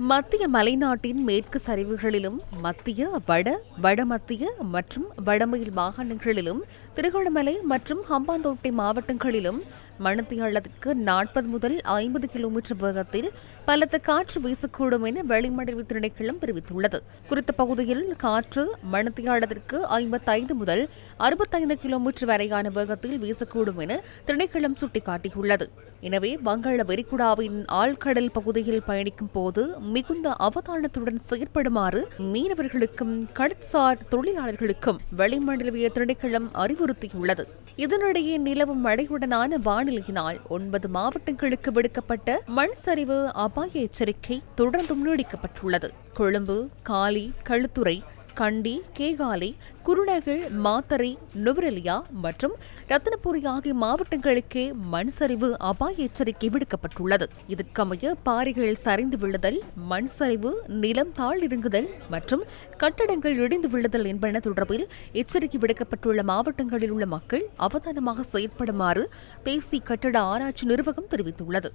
மத்திய மலைநாட்டின் மேற்கு சரிவுகளிலும் மத்திய வடமத்திய மற்றும் வடமேல் மாகாணங்களிலும் திருகோணமலை மற்றும் ஹம்பாந்தோட்டை மாவட்டங்களிலும் மணித்தியாலத்திற்கு 40 முதல் 50 கிலோமீட்டர் வேகத்தில் பலத்த காற்று வீசக்கூடும் என வளிமண்டல திணைக்களம் தெரிவித்துள்ளது. குறித்த பகுதியில் காற்று மணித்தியாலத்திற்கு 55 முதல் 65 கிலோமீட்டர் வரையான வேகத்தில் வீசக்கூடும் என திணைக்களம் சுட்டிக்காட்டியுள்ளது. எனவே வங்காள விரிகுடாவின் ஆழ்கடல் பகுதியில் பயணிக்கும் போது மிகுந்த அவதானத்துடன் செயற்படுமாறு மீனவர்களுக்கும் கடற்சார் தொழிலாளர்களுக்கும் வளிமண்டலவிய திணைக்களம் அறிவுறுத்தியுள்ளது. இதனிடையே நிலவும் மழையுடனான வானிலையினால் 9 மாவட்டங்களுக்கு விடுக்கப்பட்ட மண் சரிவு அபாய எச்சரிக்கை தொடர்ந்தும் நீடிக்கப்பட்டுள்ளது. கொழும்பு, காலி, களுத்துறை, கண்டி, கேகாலை, குருநகல், மாத்தறை, நுவரெலியா மற்றும் ரத்தினபுரி ஆகிய மாவட்டங்களுக்கே மண் சரிவு அபாய எச்சரிக்கை விடுக்கப்பட்டுள்ளது. இதற்கமைய பாறைகள் சரிந்து விழுதல், மண் சரிவு, நிலம் தாழ்இறங்குதல் மற்றும் கட்டடங்கள் இடிந்து விழுதல் என்பன தொடர்பில் எச்சரிக்கை விடுக்கப்பட்டுள்ள மாவட்டங்களில் உள்ள மக்கள் அவதானமாக செயற்படுமாறு தேசிய கட்டட ஆராய்ச்சி நிறுவனம் தெரிவித்துள்ளது.